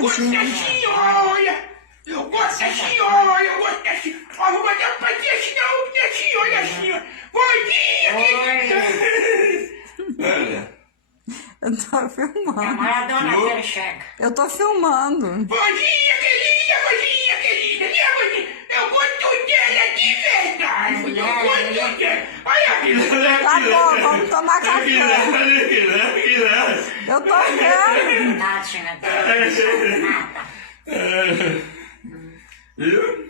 Gosto assim, olha. Eu gosto assim, olha. Eu gosto assim. Ó, vou mandar pra ti assim, não. Olha assim, ó. Gordinha, querida. Eu tô filmando. A Maradona dele chega. Eu tô filmando. Gordinha, querida. Minha gordinha. Eu gosto dela de verdade. Eu gosto dela. Olha aqui. Tá bom, vamos tomar café. Eu tô vendo. Tadinha dele. Nada. Viu?